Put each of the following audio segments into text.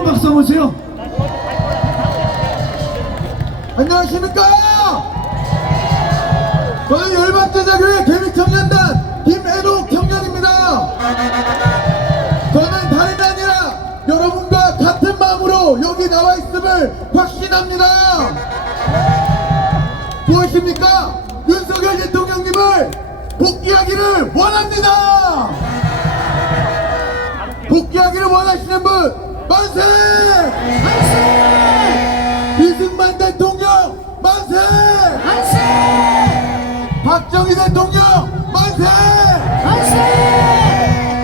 뜨거운 박수 한번 주세요. 안녕하십니까? 저는 열반제자교회 개미청년단 김애동 청년입니다. 저는 다름이 아니라 여러분과 같은 마음으로 여기 나와 있음을 확신합니다. 무엇입니까? 윤석열 대통령님을 복귀하기를 원합니다. 복귀하기를 원하시는 분 만세! 이승만 대통령 만세! 박정희 대통령 만세!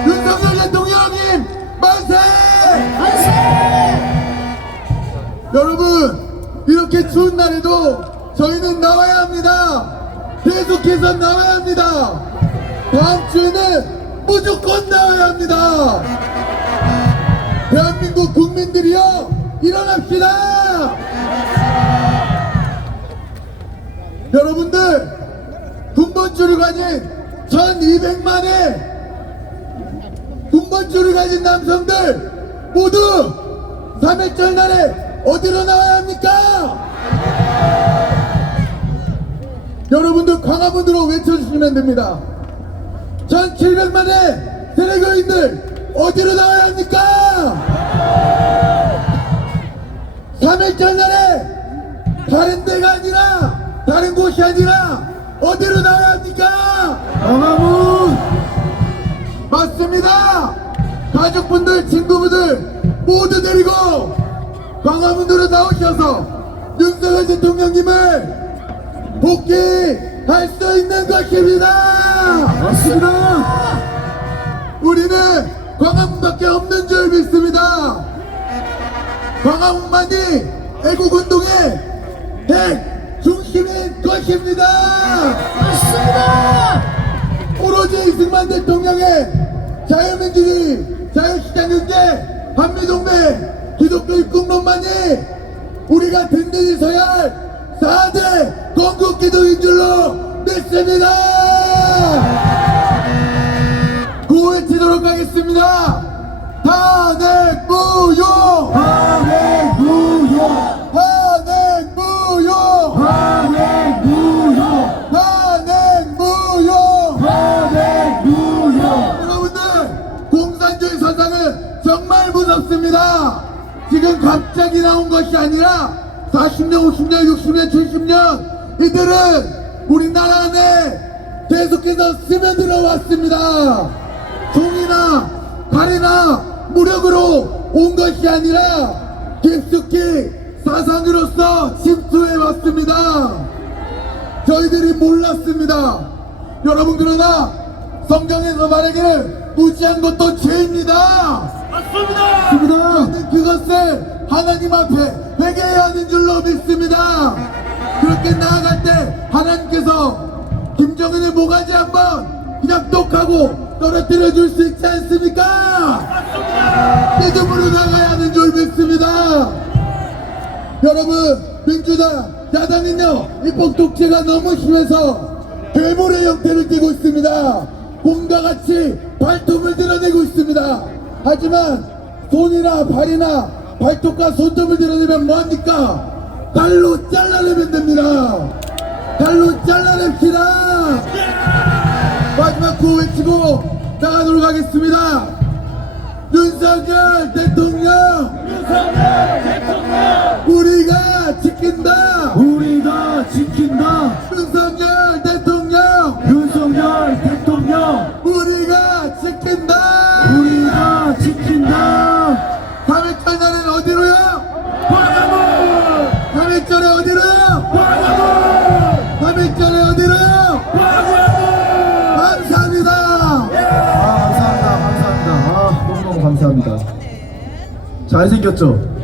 윤석열 대통령님 만세! 여러분 이렇게 추운 날에도 저희는 나와야 합니다. 계속해서 나와야 합니다. 다음 주에는 무조건 나와야 합니다. 대한민국 국민들이여 일어납시다. 여러분들 군번줄을 가진 1200만의 군번줄을 가진 남성들 모두 3일절 날에 어디로 나와야 합니까? 여러분들 광화문으로 외쳐주시면 됩니다 1700만의 세례교인들 어디로 나와야 합니까? 3일절 날에 다른 데가 아니라 다른 곳이 아니라 어디로 나와야 합니까? 광화문 맞습니다. 가족분들, 친구분들 모두 데리고 광화문으로 나오셔서 윤석열 대통령님을 복귀할 수 있는 것입니다. 맞습니다. 우리는 광화문밖에 없는 줄 믿습니다. 광화문만이 애국운동의 핵 중심인 것입니다. 오로지 이승만 대통령의 자유민주주의, 자유시장경제, 한미동맹, 기독교 입국론만이 우리가 든든히 서야 할 4대 건국기도인 줄로 믿습니다. 구호해치도록 하겠습니다. 탄핵 무효! 탄핵 무효! 탄핵 무효! 탄핵 무효! 탄핵 무효! 탄핵 무효! 여러분들 공산주의 선상은 정말 무섭습니다. 지금 갑자기 나온 것이 아니라 40년, 50년, 60년, 70년 이들은 우리나라 안에 계속해서 스며들어 왔습니다. 종이나 온 것이 아니라 깊숙이 사상으로서 침투해 왔습니다. 저희들이 몰랐습니다. 여러분 그러나 성경에서 말하기를 무지한 것도 죄입니다. 맞습니다. 저는 그것을 하나님 앞에 회개해야 하는 줄로 믿습니다. 그렇게 나아갈 때 하나님께서 김정은의 모가지 한번 똑하고 떨어뜨려 줄 수 있지 않습니까? 믿음으로 나가야 하는 줄 믿습니다. 여러분 민주당 야당은요 입법 독재가 너무 심해서 괴물의 형태를 띠고 있습니다. 곰과 같이 발톱을 드러내고 있습니다. 하지만 손이나 발이나 발톱과 손톱을 드러내면 뭐합니까? 칼로 잘라내면 됩니다. 칼로 잘라냅시다 외치고 나가도록 하겠습니다 윤석열 대통령 윤석열 대통령! 우리가 지킨다 우리가 지킨다! 잘생겼죠?